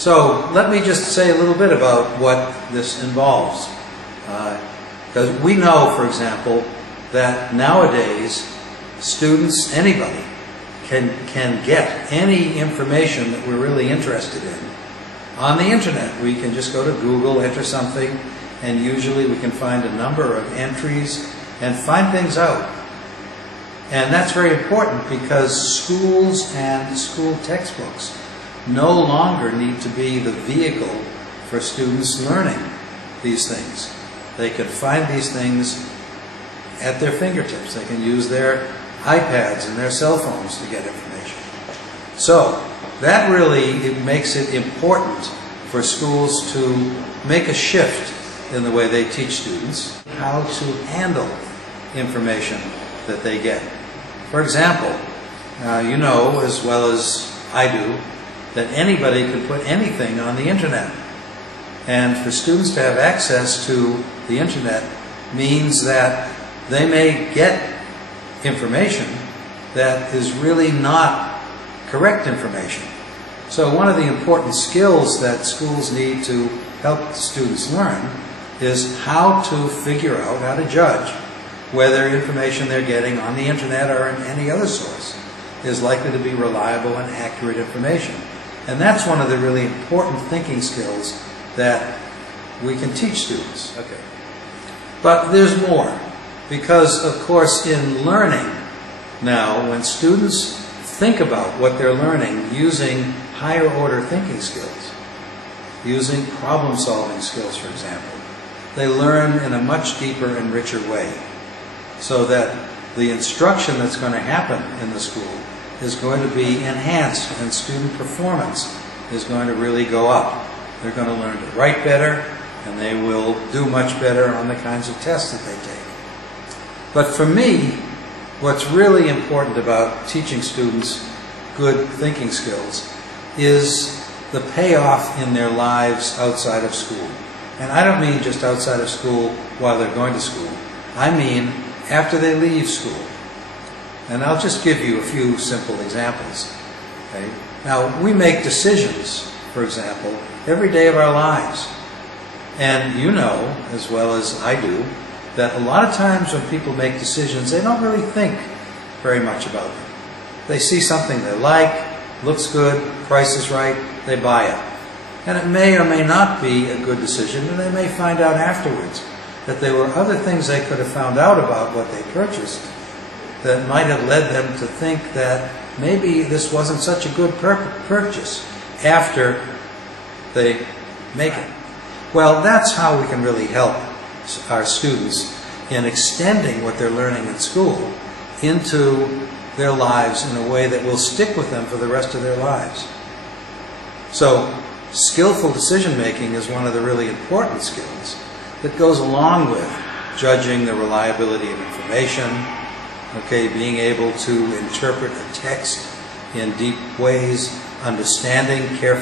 So let me just say a little bit about what this involves. Because we know, for example, that nowadays students, anybody, can get any information that we're really interested in on the internet. We can just go to Google, enter something, and usually we can find a number of entries and find things out. And that's very important because schools and school textbooks no longer need to be the vehicle for students learning these things. They can find these things at their fingertips. They can use their iPads and their cell phones to get information. So that really makes it important for schools to make a shift in the way they teach students, how to handle information that they get. For example, you know as well as I do that anybody can put anything on the internet. And for students to have access to the internet means that they may get information that is really not correct information. So one of the important skills that schools need to help students learn is how to figure out, how to judge whether information they're getting on the internet or in any other source is likely to be reliable and accurate information. And that's one of the really important thinking skills that we can teach students. Okay. But there's more, because of course in learning now, when students think about what they're learning using higher order thinking skills, using problem solving skills for example, they learn in a much deeper and richer way, so that the instruction that's going to happen in the school is going to be enhanced and student performance is going to really go up. They're going to learn to write better and they will do much better on the kinds of tests that they take. But for me, what's really important about teaching students good thinking skills is the payoff in their lives outside of school. And I don't mean just outside of school while they're going to school. I mean after they leave school. And I'll just give you a few simple examples. Okay? Now, we make decisions, for example, every day of our lives. And you know, as well as I do, that a lot of times when people make decisions, they don't really think very much about them. They see something they like, looks good, price is right, they buy it. And it may or may not be a good decision, and they may find out afterwards that there were other things they could have found out about what they purchased that might have led them to think that maybe this wasn't such a good purchase after they make it. Well, that's how we can really help our students in extending what they're learning in school into their lives in a way that will stick with them for the rest of their lives. So, skillful decision making is one of the really important skills that goes along with judging the reliability of information, okay, being able to interpret a text in deep ways, understanding carefully